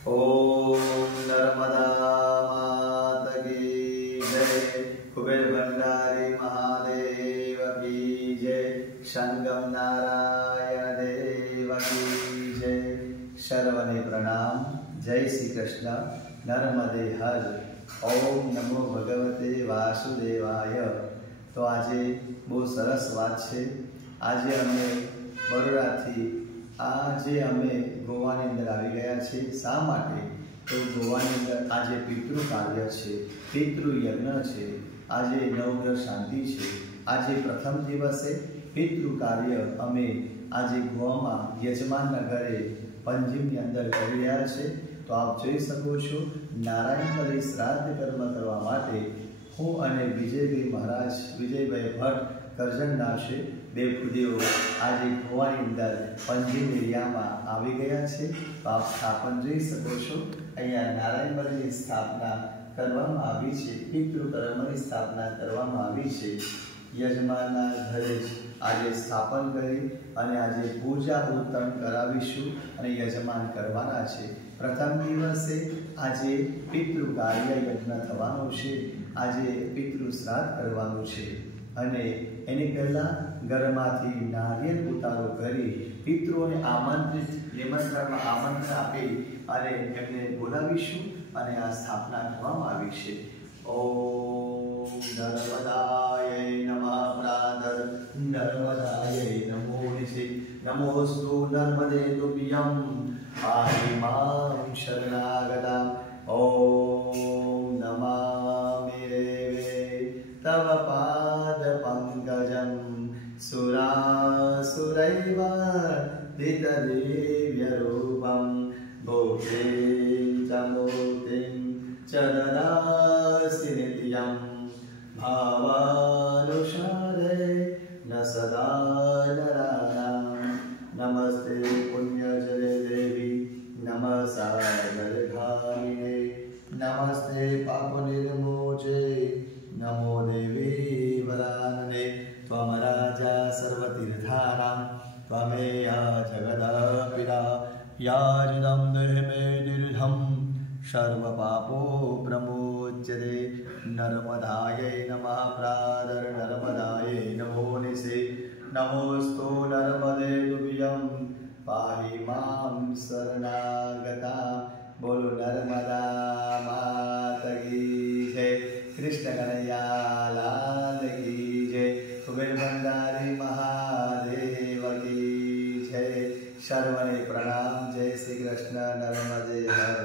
ओम नर्मदा माता की जय। कुबेर भंडारी महादेव की जय। संगम नारायण देव की जय। सर्वने प्रणाम। जय श्री कृष्ण। नर्मदे हर। ओम नमो भगवते वासुदेवाय। तो आज बहु सरस बात है। आज अमे बरोडाथी આજે અમે ગોવાની અંદર આવી ગયા છીએ। શા માટે? તો ગોવાની અંદર આજે પિતૃ કાર્ય છે, પિતૃ યજ્ઞ છે, આજે નવગ્રહ શાંતિ છે। આજે પ્રથમ દિવસે પિતૃ કાર્ય અમે આજે ગોવામાં યજમાનના ઘરે પંજીમની અંદર કરી રહ્યા છે। તો આપ જોઈ શકો છો નારાયણ હરિ શ્રાદ્ધ કર્મ કરવા માટે હું અને વિજયભાઈ મહારાજ, વિજયભાઈ ભટ્ટ કરજણ નાશે બે ખુદીઓ આજે ગોવાની અંદર પંજીમ એરિયામાં આવી ગયા છે। તો આપ સ્થાપન જોઈ શકો છો। અહીંયા નારાયણ હરિની સ્થાપના કરવામાં આવી છે, પિતૃ કર્મની સ્થાપના કરવામાં આવી છે। યજમાનના ઘરે આજે સ્થાપન કરી અને આજે પૂજા ઉત્તમ કરાવીશું અને યજમાન કરવાના છે। પ્રથમ દિવસે આજે પિતૃ કાર્ય યજ્ઞ થવાનો છે, આજે પિતૃ શ્રાદ્ધ કરવાનું છે અને એની પહેલા ઘરમાંથી નારિયેળ ઉતારો કરી પિતૃઓને નિમંત્રણ આપી અને એમને બોલાવીશું અને આ સ્થાપના કરવામાં આવી છે। ઓમ નર્મદાય નમઃ પ્રાતર નર્મદાય નમો નિશિ નમોસ્તુ નર્મદે તુભ્યં પાહિ માં શરણાગતા। ઓમ નમામિ દેવે તવ પાદ પંકજં સુરાસુરૈવ દિતદેવ્યરૂપં ભૂતિં ચ મૂર્તિં ચ દદાસि નિત્યં ભાવાનુસારે ન સદા નરાણાં। નમસ્તે પુણ્યજલે દેવી નમસાગરધામિને નમસ્તે પાપનિર્મોચે नमो देवी वरानने। त्वं राजा सर्वतीर्थानां त्वमेया जगदपिता याजिदं देहि मे तीर्थं सर्वपापो प्रमुच्यते। नर्मदायै नमः प्रातर् नर्मदायै नमो निशि नमोस्तु नर्मदे तुभ्यं पाहि मां शरणागता। बोलो नर्मदा माता की जय। कृष्ण कन्हैया लाल की जय। कुबेर भंडारी महादेव की जय। सर्वने प्रणाम। जय श्री कृष्ण। नर्मदे हर।